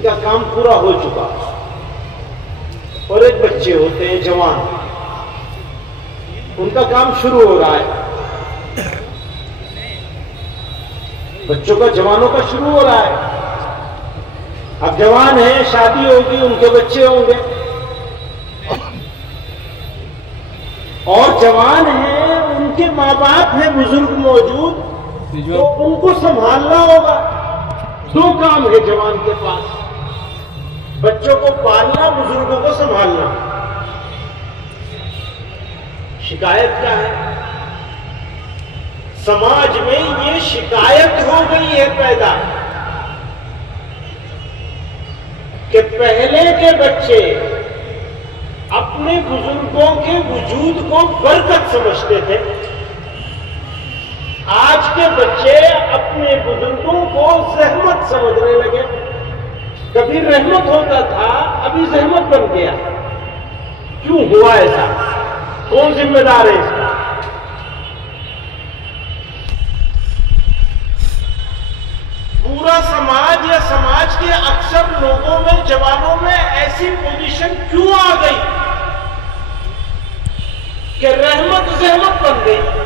इनका काम पूरा हो चुका। और एक बच्चे होते हैं जवान, उनका काम शुरू हो रहा है। बच्चों का, जवानों का शुरू हो रहा है। अब जवान है, शादी होगी, उनके बच्चे होंगे। और जवान है, उनके माँ बाप है, बुजुर्ग मौजूद, तो उनको संभालना होगा। दो काम है जवान के पास, बच्चों को पालना, बुजुर्गों को संभालना। शिकायत क्या है? समाज में ये शिकायत हो गई है पैदा कि पहले के बच्चे अपने बुजुर्गों के वजूद को बरकत समझते थे। आज के बच्चे अपने बुजुर्गों को जहमत समझने लगे। कभी रहमत होता था, अभी जहमत बन गया। क्यों हुआ ऐसा? कौन जिम्मेदार है इसका? पूरा समाज या समाज के अक्सर लोगों में, जवानों में ऐसी पोजीशन क्यों आ गई कि रहमत जहमत बन गई?